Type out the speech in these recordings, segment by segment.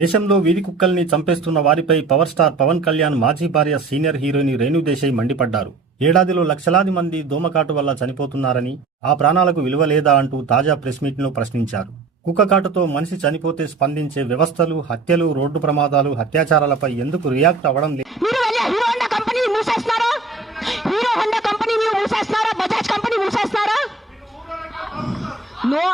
దేశంలో వీధి కుక్కల్ని చంపేస్తున్న వారిపై పవర్ స్టార్ పవన్ కళ్యాణ్ మాజీ భార్య సీనియర్ హీరోయిన్ రేణు దేశాయ్ మండిపడ్డారు. ఏడాదిలో లక్షలాది మంది దోమకాటు వల్ల చనిపోతున్నారని ఆ ప్రాణాలకు విలువ లేదా అంటూ తాజా ప్రెస్ మీట్లో ప్రశ్నించారు. కుక్కకాటుతో మనిషి చనిపోతే స్పందించే వ్యవస్థలు హత్యలు రోడ్డు ప్రమాదాలు అత్యాచారాలపై ఎందుకు రియాక్ట్ అవ్వడం లేదు కంపెనీ కంపెనీ మీరు మూసేస్తున్నారా బజాజ్ కంపెనీ మూసేస్తున్నారా నో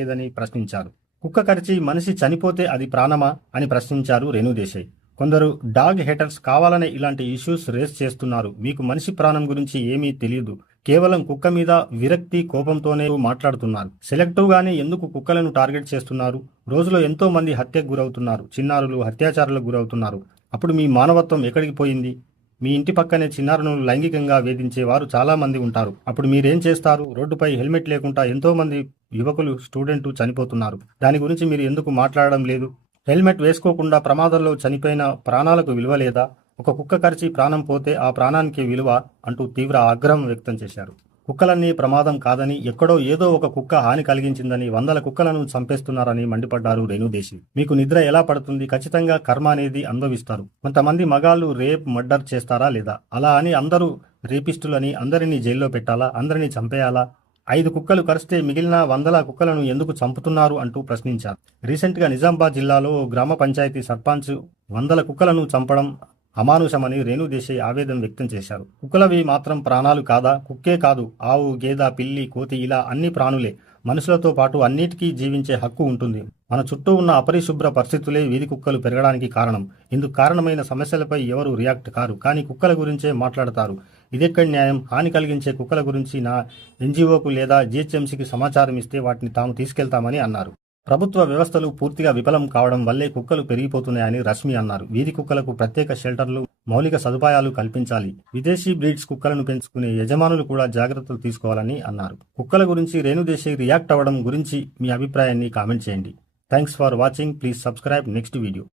లేదని ప్రశ్నించారు. కుక్క కరిచి మనిషి చనిపోతే అది ప్రాణమా అని ప్రశ్నించారు రేణుదేశాయ్ కొందరు డాగ్ హేటర్స్ కావాలనే ఇలాంటి ఇష్యూస్ రేస్ చేస్తున్నారు. మీకు మనిషి ప్రాణం గురించి ఏమీ తెలియదు. కేవలం కుక్క మీద విరక్తి కోపంతోనే మాట్లాడుతున్నారు. సెలెక్టివ్ గానే ఎందుకు కుక్కలను టార్గెట్ చేస్తున్నారు? రోజులో ఎంతో మంది హత్యకు గురవుతున్నారు. చిన్నారులు హత్యాచారులకు గురవుతున్నారు. అప్పుడు మీ మానవత్వం ఎక్కడికి పోయింది? మీ ఇంటి పక్కనే చిన్నారులను లైంగికంగా వేధించే వారు చాలామంది ఉంటారు. అప్పుడు మీరేం చేస్తారు? రోడ్డుపై హెల్మెట్ లేకుండా ఎంతోమంది యువకులు స్టూడెంట్ చనిపోతున్నారు. దాని గురించి మీరు ఎందుకు మాట్లాడడం లేదు? హెల్మెట్ వేసుకోకుండా ప్రమాదంలో చనిపోయిన ప్రాణాలకు విలువ లేదా? ఒక కుక్క కరిచి ప్రాణం పోతే ఆ ప్రాణానికి విలువ అంటూ తీవ్ర ఆగ్రహం వ్యక్తం చేశారు. కుక్కలన్నీ ప్రమాదం కాదని ఎక్కడో ఏదో ఒక కుక్క హాని కలిగించిందని వందల కుక్కలను చంపేస్తున్నారని మండిపడ్డారు రేణుదేశి. మీకు నిద్ర ఎలా పడుతుంది? ఖచ్చితంగా కర్మ అనేది అనుభవిస్తారు. కొంతమంది మగాళ్ళు రేప్ మర్డర్ చేస్తారా లేదా? అలా అని అందరూ రేపిస్టులని అందరినీ జైల్లో పెట్టాలా? అందరినీ చంపేయాలా? ఐదు కుక్కలు కరిస్తే మిగిలిన వందల కుక్కలను ఎందుకు చంపుతున్నారు అంటూ ప్రశ్నించారు. రీసెంట్గా నిజామాబాద్ జిల్లాలో గ్రామ పంచాయతీ సర్పంచ్ వందల కుక్కలను చంపడం అమానుషమని రేణుదేశాయ్ ఆవేదన వ్యక్తం చేశారు. కుక్కలవి మాత్రం ప్రాణాలు కాదా? కుక్కే కాదు. ఆవు గేద పిల్లి కోతి ఇలా అన్ని ప్రాణులే. మనుషులతో పాటు అన్నిటికీ జీవించే హక్కు ఉంటుంది. మన చుట్టూ ఉన్న అపరిశుభ్ర పరిస్థితులే వీధి కుక్కలు పెరగడానికి కారణం. ఇందుకు కారణమైన సమస్యలపై ఎవరు రియాక్ట్ కారు? కానీ కుక్కల గురించే మాట్లాడతారు. ఇదెక్కడి న్యాయం? హాని కలిగించే కుక్కల గురించి నా ఎన్జిఓకు లేదా జిహెచ్ఎంసీకి సమాచారం ఇస్తే వాటిని తాము తీసుకెళ్తామని అన్నారు. ప్రభుత్వ వ్యవస్థలు పూర్తిగా విఫలం కావడం వల్లే కుక్కలు పెరిగిపోతున్నాయని రష్మి అన్నారు. వీధి కుక్కలకు ప్రత్యేక షెల్టర్లు మౌలిక సదుపాయాలు కల్పించాలి. విదేశీ బ్రీడ్స్ కుక్కలను పెంచుకునే యజమానులు కూడా జాగ్రత్తలు తీసుకోవాలని అన్నారు. కుక్కల గురించి రేణుదేశాయ్ రియాక్ట్ అవ్వడం గురించి మీ అభిప్రాయాన్ని కామెంట్ చేయండి. Thanks for watching. Please subscribe. Next video.